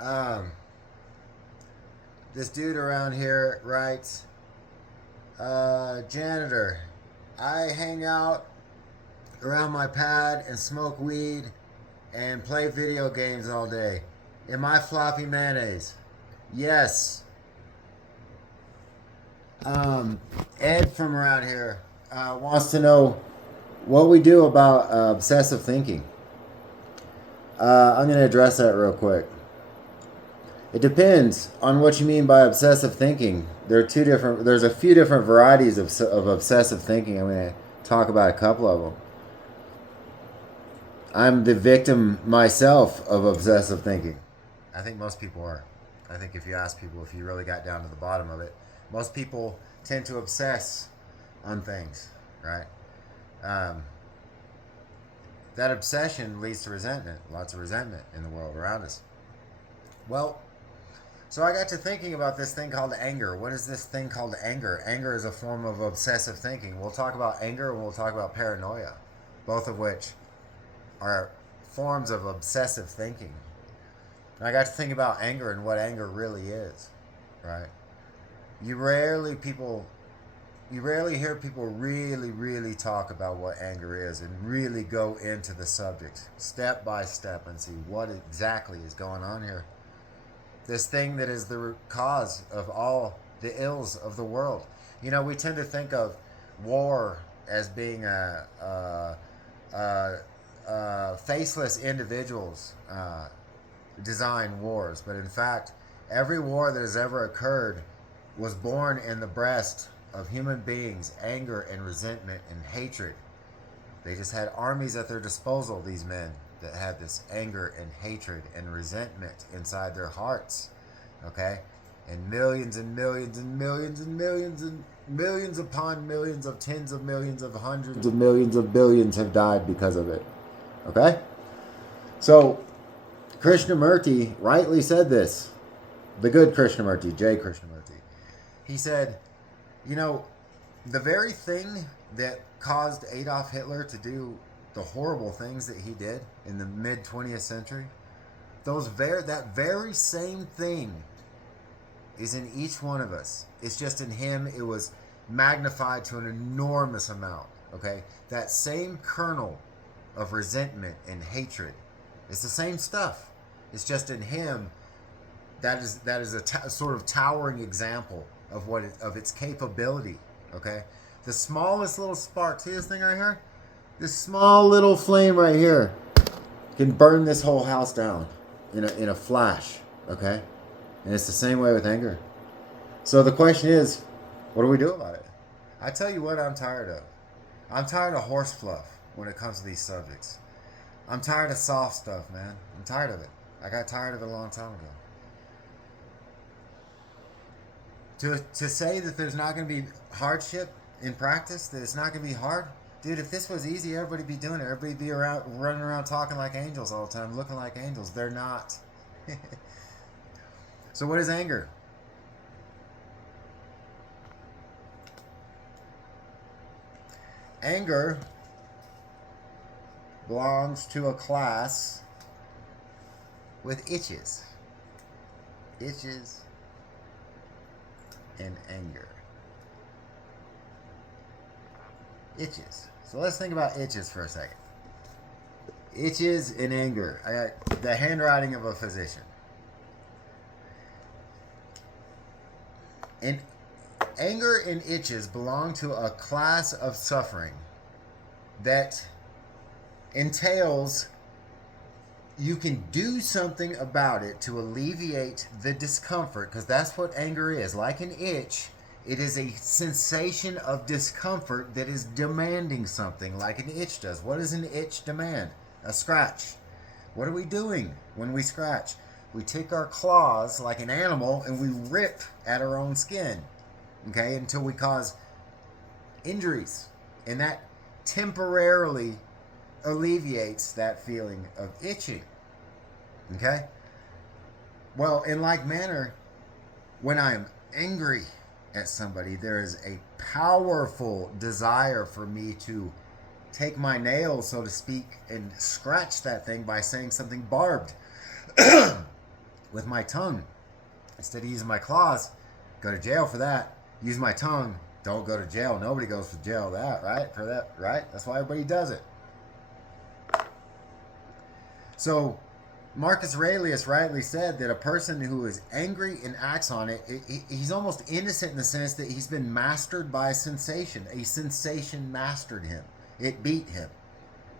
Um, this dude around here writes, janitor, I hang out around my pad and smoke weed and play video games all day. Am I floppy mayonnaise? Yes. Um, Ed from around here wants to know what we do about obsessive thinking. I'm going to address that real quick. It depends on what you mean by obsessive thinking. There's a few different varieties of obsessive thinking. I'm going to talk about a couple of them. I'm the victim myself of obsessive thinking. I think most people are. I think if you ask people, if you really got down to the bottom of it, most people tend to obsess on things, right? Um, that obsession leads to resentment, lots of resentment in the world around us. Well, so I got to thinking about this thing called anger. What is this thing called anger? Anger is a form of obsessive thinking. We'll talk about anger and we'll talk about paranoia, both of which are forms of obsessive thinking. And I got to think about anger and what anger really is, right? You rarely people you rarely hear people really talk about what anger is and really go into the subject step by step and see what exactly is going on here. This thing that is the cause of all the ills of the world. You know, we tend to think of war as being faceless individuals design wars, but in fact, every war that has ever occurred was born in the breast of human beings, anger and resentment and hatred. They just had armies at their disposal, these men that had this anger and hatred and resentment inside their hearts. Okay? And millions and millions and millions and millions and millions upon millions of tens of millions of hundreds of millions of billions have died because of it. Okay? So, Krishnamurti rightly said this. The good Krishnamurti, J. Krishnamurti. He said, you know, the very thing that caused Adolf Hitler to do the horrible things that he did in the mid 20th century, that very same thing is in each one of us. It's just in him it was magnified to an enormous amount. Okay? That same kernel of resentment and hatred. It's the same stuff. It's just in him that is a sort of towering example of of its capability. Okay, the smallest little spark. See this thing right here? This small little flame right here can burn this whole house down in a flash. Okay, and it's the same way with anger. So the question is, what do we do about it? I tell you what, I'm tired of. I'm tired of horse fluff when it comes to these subjects. I'm tired of soft stuff, man. I'm tired of it. I got tired of it a long time ago. To say that there's not going to be hardship in practice, that it's not going to be hard, dude. If this was easy, everybody'd be doing it. Everybody'd be around, running around, talking like angels all the time, looking like angels. They're not. So what is anger? Anger belongs to a class with itches. Itches and anger. Itches. So let's think about itches for a second. Itches and anger. I got the handwriting of a physician. And anger and itches belong to a class of suffering that entails you can do something about it to alleviate the discomfort, because that's what anger is. Like an itch, it is a sensation of discomfort that is demanding something, like an itch does. What does an itch demand? A scratch. What are we doing when we scratch? We take our claws like an animal and we rip at our own skin, okay, until we cause injuries. And that temporarily alleviates that feeling of itching. Okay? Well, in like manner, when I am angry at somebody, there is a powerful desire for me to take my nails, so to speak, and scratch that thing by saying something barbed. with my tongue. Instead of using my claws, go to jail for that. Use my tongue, don't go to jail. Nobody goes to jail for that, right? That's why everybody does it. So Marcus Aurelius rightly said that a person who is angry and acts on it, he's almost innocent in the sense that he's been mastered by a sensation. A sensation mastered him. It beat him.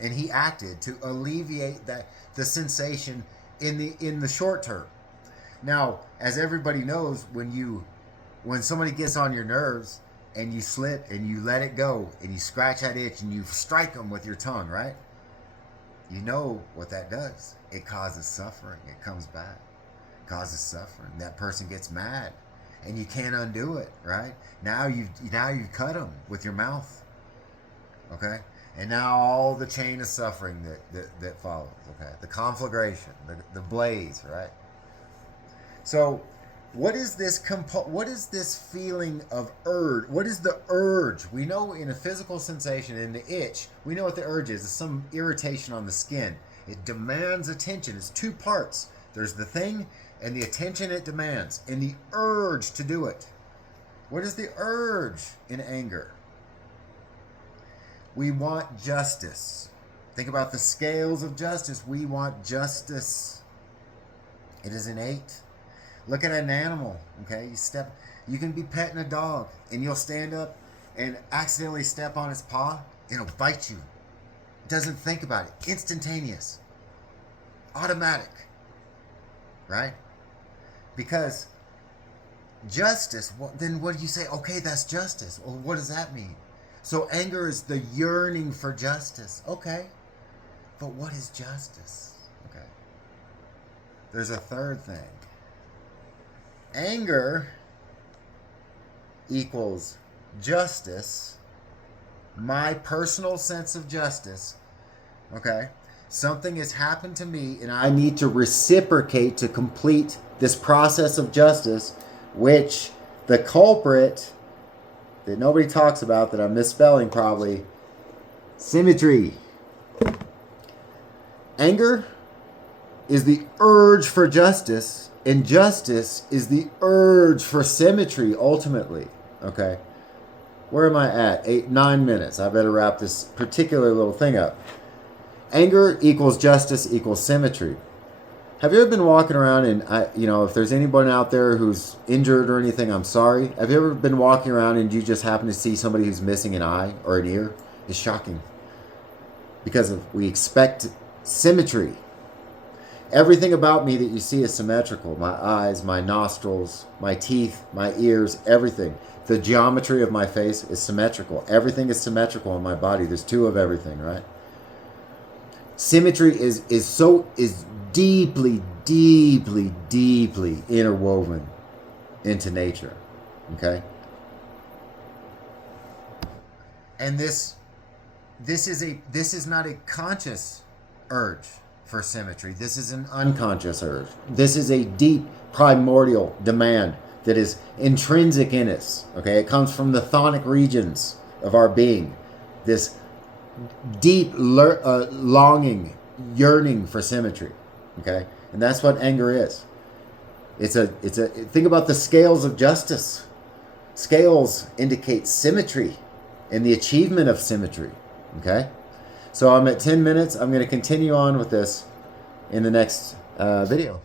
And he acted to alleviate the sensation in the short term. Now, as everybody knows, when somebody gets on your nerves and you slip and you let it go and you scratch that itch and you strike them with your tongue, right? You know what that does. It causes suffering. It comes back. It causes suffering. That person gets mad and you can't undo it, right? Now you've cut them with your mouth. Okay? And now all the chain of suffering that follows, okay? The conflagration, the blaze, right? So what is this feeling of urge? What is the urge? We know in a physical sensation, in the itch, we know what the urge is. It's some irritation on the skin. It demands attention. It's two parts. There's the thing and the attention it demands and the urge to do it. What is the urge in anger? We want justice. Think about the scales of justice. We want justice. It is innate. Look at an animal, okay? You can be petting a dog and you'll stand up and accidentally step on its paw and it'll bite you. It doesn't think about it. Instantaneous. Automatic. Right? Because justice, then what do you say? Okay, that's justice. Well, what does that mean? So anger is the yearning for justice. Okay. But what is justice? Okay. There's a third thing. Anger equals justice, my personal sense of justice. Okay. Something has happened to me and I need to reciprocate to complete this process of justice, which the culprit that nobody talks about, that I'm misspelling probably, symmetry. Anger is the urge for justice, and justice is the urge for symmetry ultimately. Okay? Where am I at? 9 minutes. I better wrap this particular little thing up. Anger equals justice equals symmetry. Have you ever been walking around and, if there's anyone out there who's injured or anything, I'm sorry. Have you ever been walking around and you just happen to see somebody who's missing an eye or an ear? It's shocking. Because we expect symmetry. Everything about me that you see is symmetrical. My eyes, my nostrils, my teeth, my ears, everything. The geometry of my face is symmetrical. Everything is symmetrical in my body. There's two of everything, right? Symmetry is deeply, deeply, deeply interwoven into nature. Okay? And this is not a conscious urge for symmetry. This is an unconscious urge. This is a deep primordial demand that is intrinsic in us. Okay? It comes from the chthonic regions of our being. This deep longing, yearning for symmetry. Okay? And that's what anger is. Think about the scales of justice. Scales indicate symmetry and the achievement of symmetry. Okay? So I'm at 10 minutes. I'm going to continue on with this in the next video.